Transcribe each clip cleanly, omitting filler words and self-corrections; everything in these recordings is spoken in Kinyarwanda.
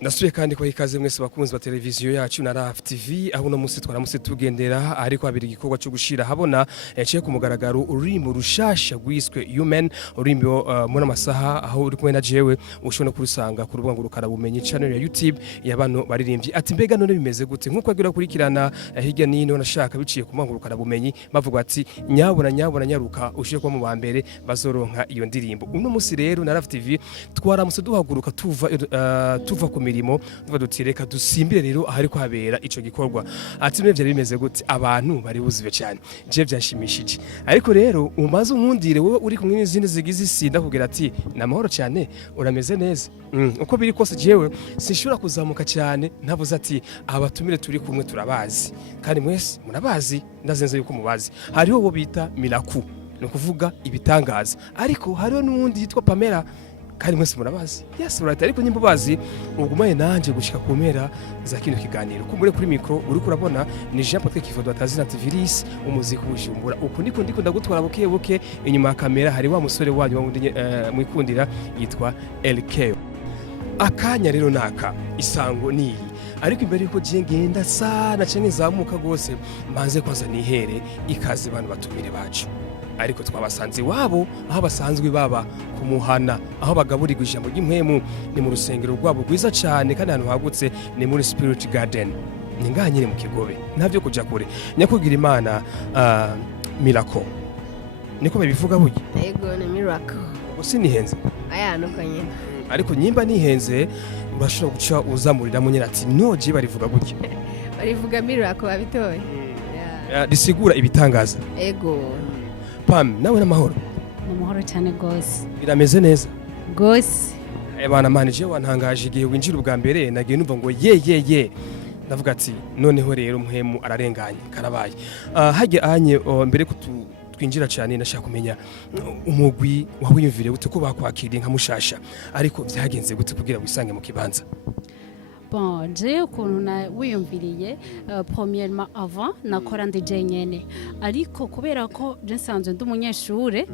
Nasubiye kandi kwa ikaze mwese bakunzi ba televiziyo yacu na RAF TV aho no musi twaramutse tugendera ariko abiri igikorwa cyo gushira habona yaciye ku mugaragaro urimbo rushasha gwiswe Human urimbo muri amasaha aho uri kumwe na jewe ushobora kurusanga ku rubuga ngurukana bumenyi channel ya YouTube y'abantu baririmbyi ati mbega none bimeze gute nkuko agira kurikirana hirya nino nashaka biciye ku ngurukana bumenyi bavuga ati nyabona nyaruka ushiye kwa mu bambere bazoronka iyo ndirimbo uno musi rero na RAF TV twaramutse duhaguruka tuva ku mirimo tuva dutireka dusimbire rero ahari kwabera ico gikorwa ati none byari bimeze gute abantu bari buzive cyane je byashimishije ariko rero umaze unkundire wowe uri kumwe n'izindi zigize isinda kugira ati namahoro cyane urameze neza uko biri kose jewe sinshobora kuzamuka cyane ntavuze ati abatumire turi kumwe turabazi kandi mwese murabazi ndazenze yuko mubazi hariho bo bita Miraku no kuvuga ibitangaza ariko hariho n'undi yitwa Pamella kandi mwese murabazi yes right ariko nyimbo bazi ugumaye nanje gushika kumera za kino kiganiro kumbure kuri micro uri kurabona ni Jean Patrick KIVODO atazina TVRIS umuziki w'Ubujumbura uko ndiko ndagutwara buke inyuma ya kamera hari wa musore wanyu wundi mwikundira yitwa LK akanya rero naka isango niyi ariko imbere yuko ngenda sana cyane zamuka gose manze kwaza nihere ikaze abantu batumire bacu ariko twabasanze wabo aho basanzwe baba kumuhana aho bagaburirwa ijambo ry'impwemu ni mu rusengero rwabo rwiza cyane kandi ahantu hagutse ni muri Spirit Garden ninganyire mu Kigobe ntavyo kuja kure nyakugira Imana Miracle niko babivuga buye yego ni Miracle gusi nihenze aya nuko nyine ariko nyimba nihenze urashobora guca uzamurira mu nyirati noje barivuga gutya barivuga Miracle babitoye disigura ibitangaza yego Pam nawe namahoro namahoro cyane gose birameze neza gose bana manije wantangaje igihe winjira ubwa mbere nagiye numva ngo ye ndavuga ati noneho rero muhemu ararenganye karabaye hajye anye mbere ko twinjira cyane nashaka kumenya umugwi wawiyumvire gute ko bakwakiriye nka mushasha ariko byagenze gute kugira wisange mu kibanza bon je ukuntu na wiyumviriye premièrement avant nakora ndi jenyene ariko kubera ko je nsanzwe ndi umunyeshure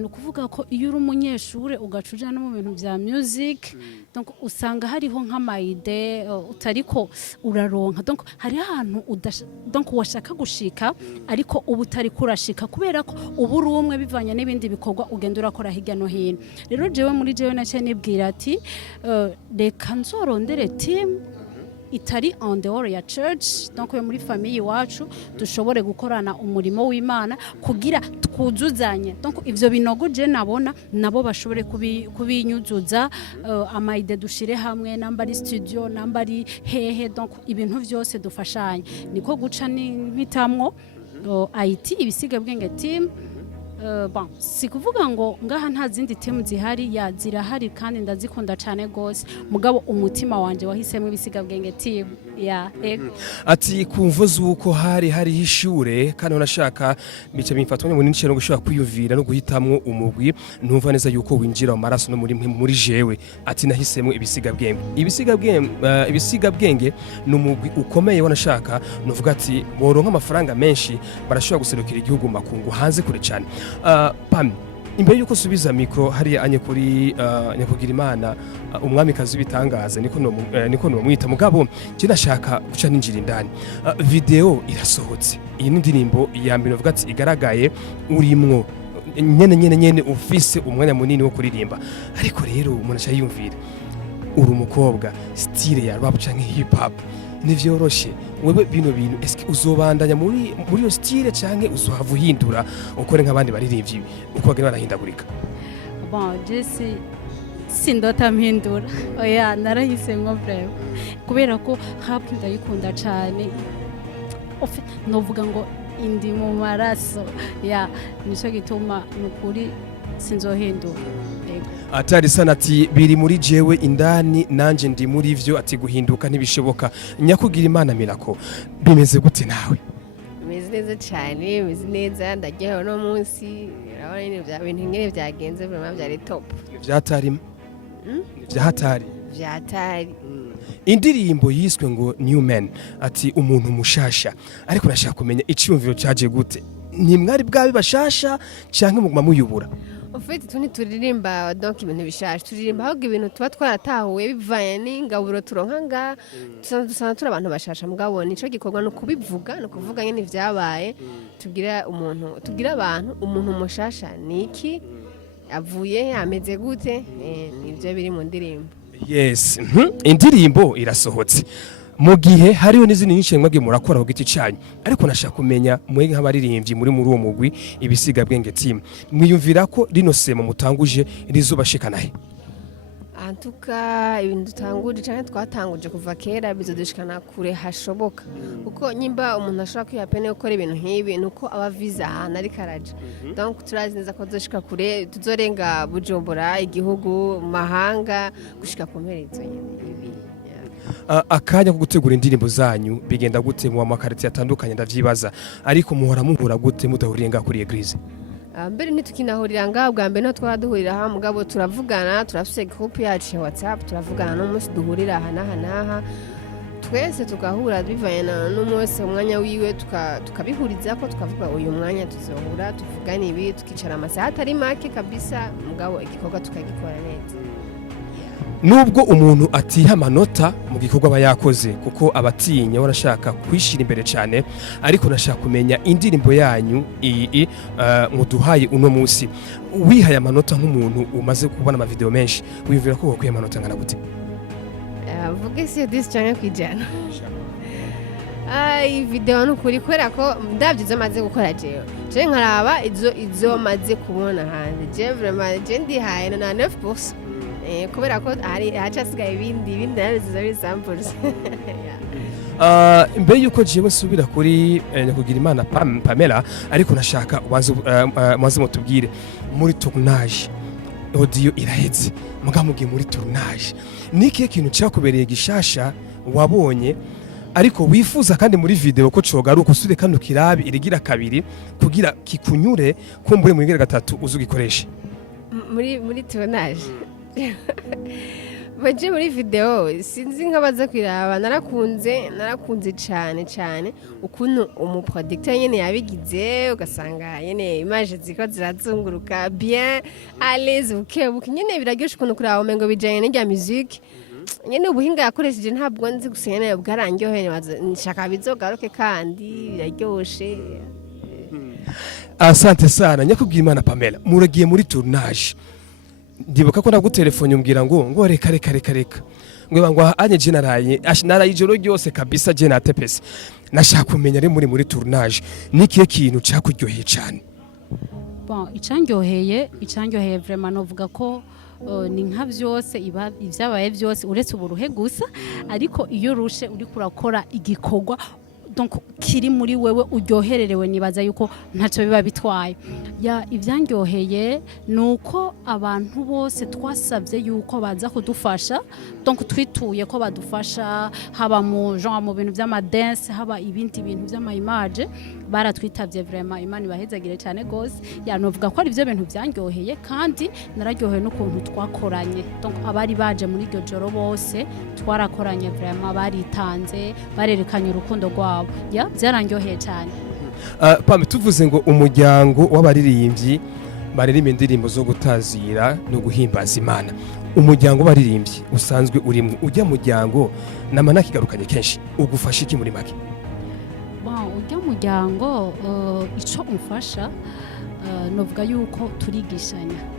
nukuvuga ko iyo uri umunyeshure ugacuja no mu bintu bya music donc usanga hariho nk'amayide utariko uraronka donc hari ahantu donc washaka gushika ariko ubu utari kurashika kubera ko ubu rumwe bivanye n'ibindi bikorwa ugenda urakora hirya no hino rero jewe muri jewe nace nibwira ati reka nzorondere team itari en dehors ya church donc muri famille wacu dushobore gukorana umurimo w'Imana kugira twuzuzanye donc ivyo binogo je nabona nabo bashobore kubinyuzuza amaide dushire hamwe nambari studio nambari hehe donc ibintu vyose dufashanye niko guca n'itamwo IT IBISIGABWENGE team bon si kuvuga ngo ngaha nta zindi team zihari ya zirahari kandi ndazikunda cyane gose mugabo umutima wanje wahisemo IBISIGABWENGE team ya ati kumvo zuko hari ishure kandi unashaka bice bimfatwa ngo n'icyo no gushaka kwiyuvira no guhitamwo umugwi numva neza yuko winjira mu maraso no muri jewe ati nahisemo IBISIGABWENGE n'umugwi ukomeye wanashaka nuvuga ati boronka amafaranga menshi barashobora guserukira igihugu makungu hanze kure cyane Pam imbere yuko subiza mikro hari anye kuri nyakugira Imana umwamikazi w'ibitangaza niko no mwita mugabo je nashaka guca ninjira indani video irasohotse iyi ni ndirimbo ya mbere uvuga ati igaragaye urimwo nyene ufise umwanya munini wo kuririmba ariko rero umuntu cyayumvira uri umukobwa style ya rap canke hip hop nivyoroshe wewe bino bintu eske uzobandanya muri yo style canke uzohava uhindura ukore nk'abandi baririmbyi uko bagenda barahindagurika bon je sindota mpindura oya narahisemwo breve kubera ko rap ndayikunda cyane novuga ngo indi mu maraso ya nico gituma nukuri sinzohindura atari sana ati biri muri jewe indani nanje ndi muri ivyo ati guhinduka ntibishoboka nyakugira Imana Miracle bimeze gute nawe bimeze neza cyane bimeze neza ndagiye no munsi urabona bya bintu ngene byagenze vraiment byari top byatarimo vyatari indirimbo yiswe ngo New Man ati umuntu mushasha ariko nashaka kumenya iciyumviro cyaje gute ni mwari bwabi bashasha canke muguma muyubura ufite tuni turirimba donc ibintu bishaje turirimba ahubwo ibintu tuba twaratahuye bivanye n'ingaburo turonka nga dusana turi abantu bashasha mugabo nico gikorwa no kubivuga no kuvuga nyene ivyabaye tugira abantu umuntu mushasha niki avuye ameze gute nivyo biri mu ndirimbo. Yes, indirimbo irasohotse mu gihe hariho n'izindi nyinshi mwage murakora ku giti cyanyu, ariko nashaka kumenya mwe nk'abaririmbyi muri uwo mugwi IBISIGABWENGE team mwiyumvira ko rino semo mutanguje rizobashikana he? Antuka ibintu dutanguje cyane twatanguje kuva kera bizodushikana kure hashoboka kuko nyimba umuntu ashaka kwiyapene gukora ibintu nk'ibi nuko aba visa ahantu ari karaje. Donc turazi neza ko tuzoshika kure tuzorenga Bujumbura igihugu mahanga gushika ku mperezo nyene. Akanya ko gutegura indirimbo zanyu bigenda gute mu makariti atandukanye ndavyibaza, ariko muhora muhura gute mudahuriye kuri eglise? Mbere nitukinahurira ngaho bwa mbere no twaraduhurira ha mugabo turavugana turafise groupe yacu ya WhatsApp turavugana no munsi duhurira aha twese tugahura bivanye n'umunsi umwanya wiwe tukabihuriza ko tukavuga uyu mwanya tuzohura tuvugana ibi tukicara amasaha atari make kabisa mugabo igikorwa tukagikora neza. Nubwo umuntu atiha amanota mu gikorwa bayakoze kuko abatinya barashaka kwishira imbere cyane, ariko nashaka kumenya indirimbo yanyu muduhaye uno munsi wihaye amanota nk'umuntu umaze kubona ama video menshi wivira ko wakwiye amanota ngana gute? Vuga si this cyane kwijana. Ai video nukuri kwera ko ndavyizo maze gukora jewe nkaraba izo maze kubona hanze je vraiment je ndihaye na 9%. Kubera ko hacasigaye ibindi nabiziza bisamples. Mbere yuko jewe nsubira kuri nyakugira Imana Pamella, ariko nashaka mwaze mutubwire muri tournage audio iraheze mugamugiye muri tournage niki kintu cyakubereye gishasha wabonye ariko wifuza kandi muri video ko cogaruka usure kandi ukirabi irigira kabiri kugira kikunyure kumbure muri gira gatatu uzugikoresha muri tournage. Baje muri video sinzi nkabaza kwiraba narakunze cyane ukuntu umuproducteur nyene yabigize ugasanga nyene image ziko zirazunguruka bien à l'aise ukebuka nyene biraryoshe ukuntu kuraba umengo bijanye n'irya musique nyene ubuhinga yakoresheje ntabwo nzi gusenya bwarangyoheye nshaka bizogaruke kandi biraryoshe. Asante sana nyakugira Imana Pamella, muragiye muri tournage ndibuka ko nagutelefone umbwira ngo reka ngo anye naraye ijoro ryose kabisa je natepese. Nashaka kumenya ari muri tournage nikiye kintu cyakuryoheye cyane? Bon icangyoheye vraiment novuga ko ni nka byose ibyabaye byose uretse uburuhe gusa, ariko iyo rushe uri kurakora igikorwa donc kiri muri wewe uryohererewe nibaza yuko ntacyo biba bitwaye. Ivyangyoheye nuko abantu bose twasavye yuko baza kudufasha, donc twituye ko badufasha haba mu genre mu bintu by'ama dance haba ibindi bintu by'ama image baratwitavye vraiment. Imana ibahezagire cyane gose. Novuga ko ari byo bintu byangyoheye kandi nararyoheye n'ukuntu twakoranye, donc abari baje muri iryo joro bose twarakoranye vraiment, baritanze barerekanye urukundo rwabo byarangyoheye cyane. Pame tuvuze ngo umuryango w'abaririmbyi baririmba indirimbo zo gutazira no guhimbaza Imana, umuryango w'abaririmbyi usanzwe urimo ujya muryango namana kigarukanye kenshi ugufasha iki muri make? Ujya muryango ico umfasha novuga yuko turigishanya.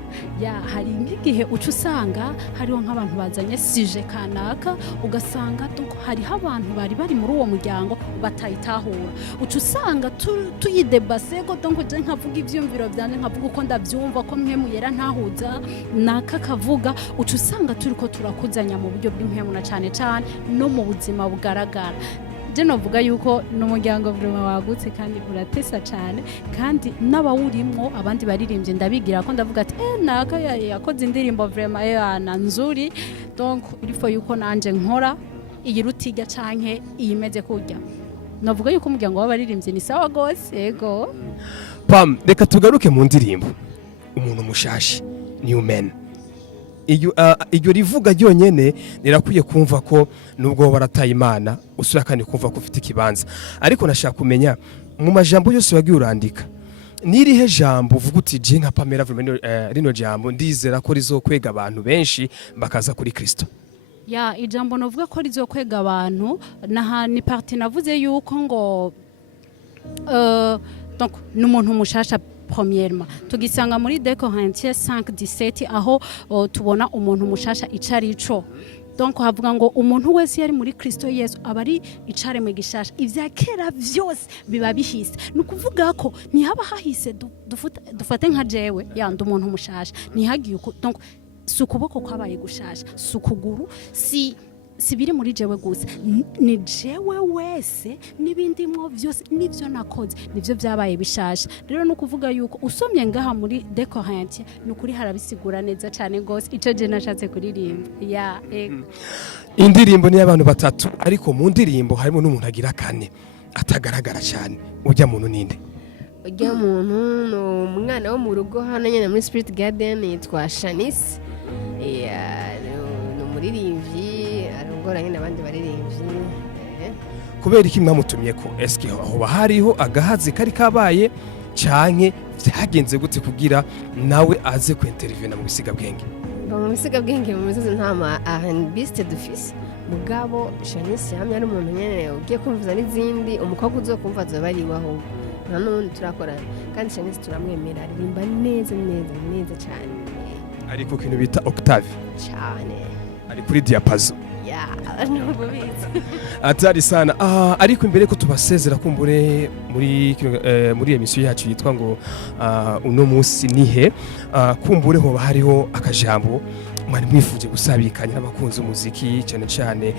Hari nk'igihe uca usanga hariho nk'abantu bazanye sije kanaka ugasanga hariho abantu bari muri uwo muryango batayitahura, uca usanga tuyidebase ko je nkavuga ivyumviro byane nkavuga uko ndavyumva ko mwe yera ntahuza naka kavuga, uca usanga turiko turakuzanya mu buryo bw'impemu na cyane no mu buzima bugaragara. Novuga yuko n'umuryango vraiment wagutse kandi uratesa cyane, kandi n'abawurimo abandi baririmbye ndabigira ko ndavuga ati naka yakoze indirimbo vraiment nzuri, donc ilifo yuko nanje nkora iyi rutiga canke iyimeze kujya. Novuga yuko umuryango w'abaririmbye ni sawa gose. Yego Pam, reka tugaruke mu ndirimbo umuntu mushashi new man. Iyo rivuga ryonyene nirakwiye kumva ko nubwo barataye Imana usura kandi kumva ko ufite ikibanza, ariko nashaka kumenya mu majambo yose wagiye urandika nirihe jambo uvuga uti je nka Pamella rino jambo ndizera ko rizokwega abantu benshi bakaza kuri Kristo? Ya ijambo novuga ko rizokwega abantu ni parti navuze yuko ngo donc n'umuntu mushasha premièrement tugisanga muri 2 Corinthiens 5:17 aho tubona umuntu mushasha icarico. Donc havuga ngo umuntu wese yari muri Kristo Yesu abari icaremwe gishasha ivya kera vyose biba bihise. Nukuvuga ko ntihaba hahise dufate nka jewe yandi umuntu mushasha ntihagiye uko donc sukuboko kwabaye gushasha sukuguru si biri muri jewe gusa ni jewe wese nibindimwo vyose nivyo nakoze nivyo vyabaye bishasha. Rero no kuvuga yuko usomye ngaha muri 2 Corinthiens nukuri harabisigura neza cyane gose ico je nashatse kuririmba. Ya indirimbo ni y'abantu batatu ariko mu ndirimbo harimo n'umuntu agira kane atagaragara cyane. Ujya muntu ninde? Ujya muntu no umwana wo mu rugo hano nyene muri Spirit Garden yitwa Shanice. No muririmvyi arongoranye n'abandi baririmvyi. Kubera iki mwamutumye ko eske aho bahariho agahazi kari kabaye canke vyagenze gute kugira nawe aze ku interview na mu bisigabwenge? Mu bisigabwenge mu misozi ntama R&B dufise mugabo Shanice yamye ari umuntu nyene ugiye kumvuza n'izindi umukobwa uzokumva azobariwe aho none turakorana kandi Shanice turamwemera aririmba neza cyane. Ariko kintu bita octave cyane ari kuri diapason. Ya nububizi atari sana. Ariko imbere ko tubasezera kumbure muri emission yacu yitwa ngo uno munsi nihe kumbure ho hariho akajambo mwari mwifuje gusabikanya n'abakunzi umuziki cyane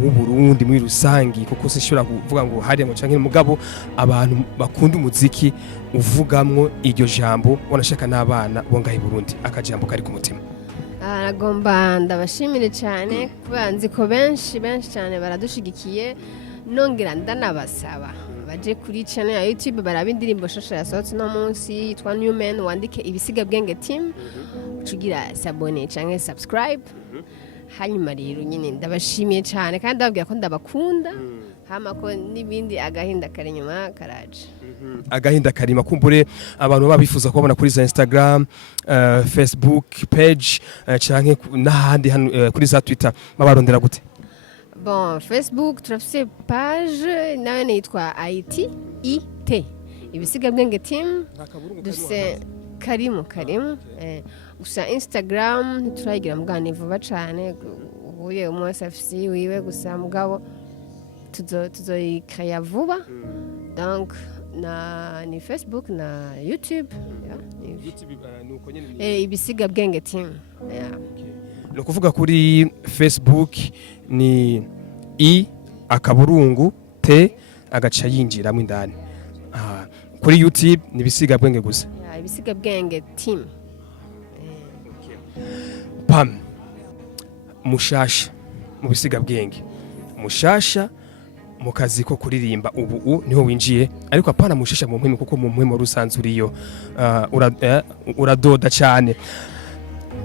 w'u Burundi muri rusangi kuko sishobora kuvuga ngo hari ngo canke mugabo abantu bakunda umuziki uvugamwo iryo jambo wanashaka n'abana bongaye Burundi akajambo kari ku mutima. Aragomba ndabashimire cyane kubanzi ko benshi cyane baradushigikiye nongera ndanabasaba baje kuri channel ya YouTube baraba indirimbo shasha yasohotse no munsi yitwa New Men wandike IBISIGABWENGE team tugira s'abone canke subscribe. Hanyuma rero nyine ndabashimiye cyane kandi ndababwira ko ndabakunda hama ko nibindi agahinda kare nyuma karaje. Agahinda karima kumbure abantu babifuza kubona kuri za Instagram, Facebook page canke n'ahandi kuri za Twitter babarondera gute? Bon, Facebook turafise page nayo yitwa IT IBISIGABWENGE team dufise Karimu gusa Instagram turayigira mugane vuba cyane uye umwese afisi wiwe gusa mugabo tuzoyikaya vuba. Donc ni Facebook na YouTube nuko nyene IBISIGABWENGE team. No kuvuga kuri Facebook ni akaburungu T agaca yinjiramo indani. Kuri YouTube ni IBISIGABWENGE gusa. IBISIGABWENGE team. Pam mushasha mu bisigabwenge mushasha mu kazi ko kuririmba ubu niho winjiye ariko apana mushasha mu mpwemo kuko mu mpwemo rusanzwe uriyo uradoda cyane.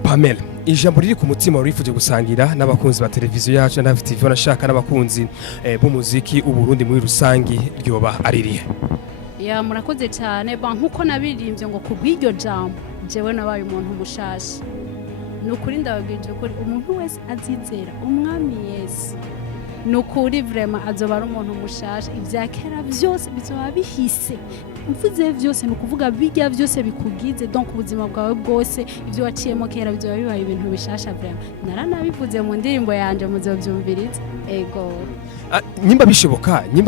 Pamella ijambo riri ku mutima urifuje gusangira n'abakunzi ba televiziyo yacu na TV nashaka n'abakunzi b'umuziki uburundi muri rusangi ryoba aririye? Ya murakoze cyane nkuko nabirimbye ngo kubw'iryo jambo jewe nabaye umuntu mushasha. Nukuri ndababwije kuri umuntu wese azizera umwami Yesu nukuri vraiment azoba ari umuntu mushasha ivya kera vyose bizoba bihise mvuze vyose nukuvuga bijya vyose bikugize donc ubuzima bwawe bwose ivyo waciyemo kera bizoba bibaye ibintu bishasha vraiment naranabivuze mu ndirimbo yanje muzovyumviriza. Ego nyimba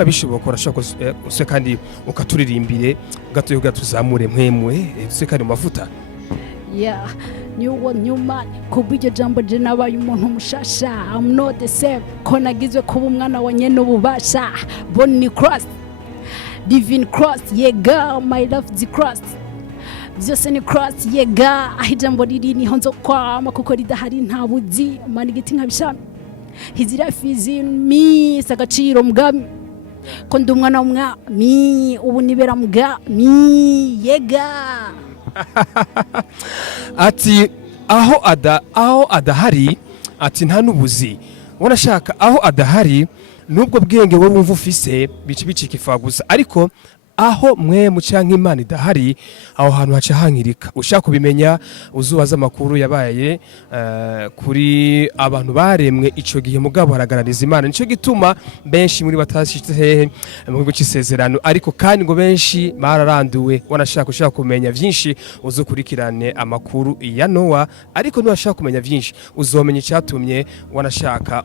bishoboka urashaka use kandi ukaturirimbire gato yoga tuzamure mwemwe use kandi mavuta. Yeah, new man kubijyo jambo je nabaye umuntu mushasha. I'm not the same ko nagizwe kuba umwana wa nyene ububasha born in Christ divine cross yega my love the cross vyose ni cross yega ahijambo riri niho nzo kwama kuko ridahari nta buzi manigiti nkabishami his life is in me sagaciro mugami ko ndi umwana w'umwami ubu nibera mugami yega. Ati aho adahari ati nta nubuzi wanashaka aho adahari nubwo bwenge wowe wumva ufise bici bicika ifa gusa ariko aho mwe mucanka Imana idahari aho hantu haca hankirika ushaka kubimenya uzubaza amakuru yabaye kuri abantu baremwe ico gihe mugabo haragarariza Imana nico gituma benshi muri batashitse hehe mu gihugu c'isezerano ariko kandi ngo benshi bararanduwe wanashaka ushaka kumenya vyinshi uzokurikirane amakuru ya Noa ariko niwashaka kumenya vyinshi uzomenya icyatumye wanashaka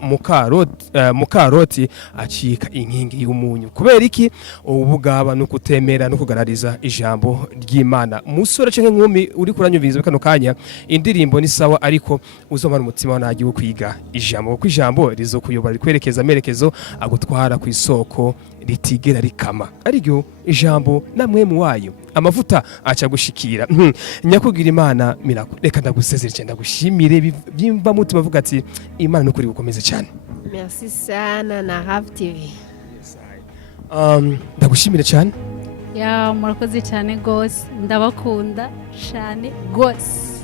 mukaroti acika inkingi y'umunyu kubera iki ubugaba no kutemera no kugarariza ijambo ry'Imana musore canke nkumi uri kuranyumviriza kano kanya indirimbo ni sawa ariko uzomara umutima wanagiye kwiga ijambo kuko ijambo rizokuyobora rikwerekeza amerekezo agutwara ku isoko ritigera rikama ariryo ijambo namwe mu wayo amavuta aca gushikira nyakugira Imana Miraclebo reka ndagusezerere ndagushimire byimba mutima vuga ati Imana no kuri gukomeze cyane. Merci sana na Rap TV. Ndagushimire cyane. Ya murakoze cyane gose ndabakunda cyane gose.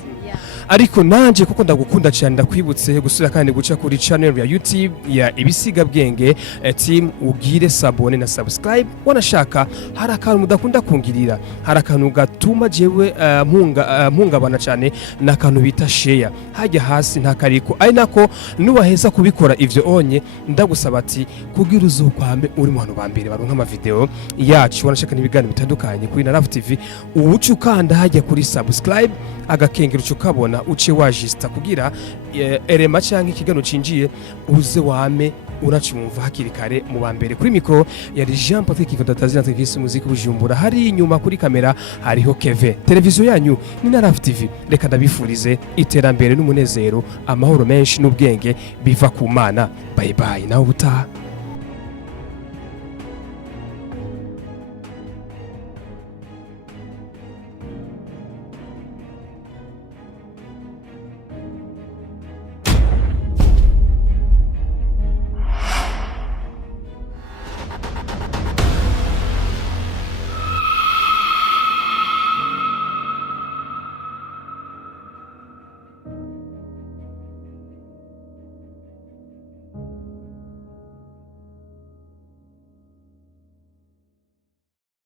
Ariko nanje kuko ndagukunda cyane ndakwibutse gusura kandi guca kuri channel ya YouTube ya IBISIGABWENGE team ugire sabone na subscribe wanashaka harakantu mudakunda kungirira harakantu gatuma jewe mpungabana cyane nakantu bita share hajya hasi ntakariko ari nako nuwaheza kubikora ivyo onye ndagusaba ati kugira uzokwambe uri mu bantu bambere baronka ama video yacu wanashaka n'ibiganiro bitandukanye kuri Rap TV uwucukanda hajya kuri subscribe agakengera ucukabona uce wajista kugira erema canke ikigano cinjiye uze wame uracumva hakiri kare mu bambere kuri micro yari Jean Patrick KIVODO tazina service muziki Bujumbura hari inyuma kuri kamera hariho Keve televiziyo yanyu ni Rap TV reka ndabifurize iterambere n'umunezero amahoro menshi n'ubwenge biva ku Mana bye bye naho butaha.